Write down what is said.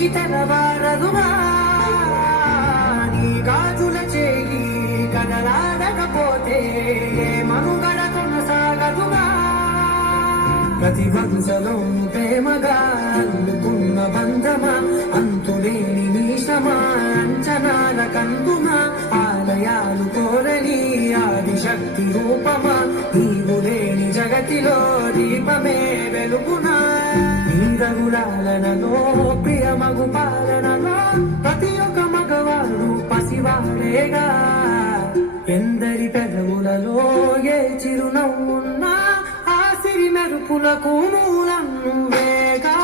నీకి తెలవారదుగా నీ గాజుల చేయి కదలాడకపోతే మనుగడ కొనసాగదుగా ప్రతి వంశలో ప్రేమగా అల్లుకున్న బంధమా అంతులేని నీ శ్రమ అంచనాల కందుమా ఆలయాలు కోరని ఆదిశక్తి రూపమా నీవు లేని జగతిలో దీపమే వెలుగునా నీ రఘులాలనలో ప్రియమగు పాలనలో ప్రతి ఒక్క మగవాడు పసివాడేగా ఎందరి పెదవులలో ఏ చిరునవ్వున్నా సిరి మెరుపులకు మూలం నువ్వేగా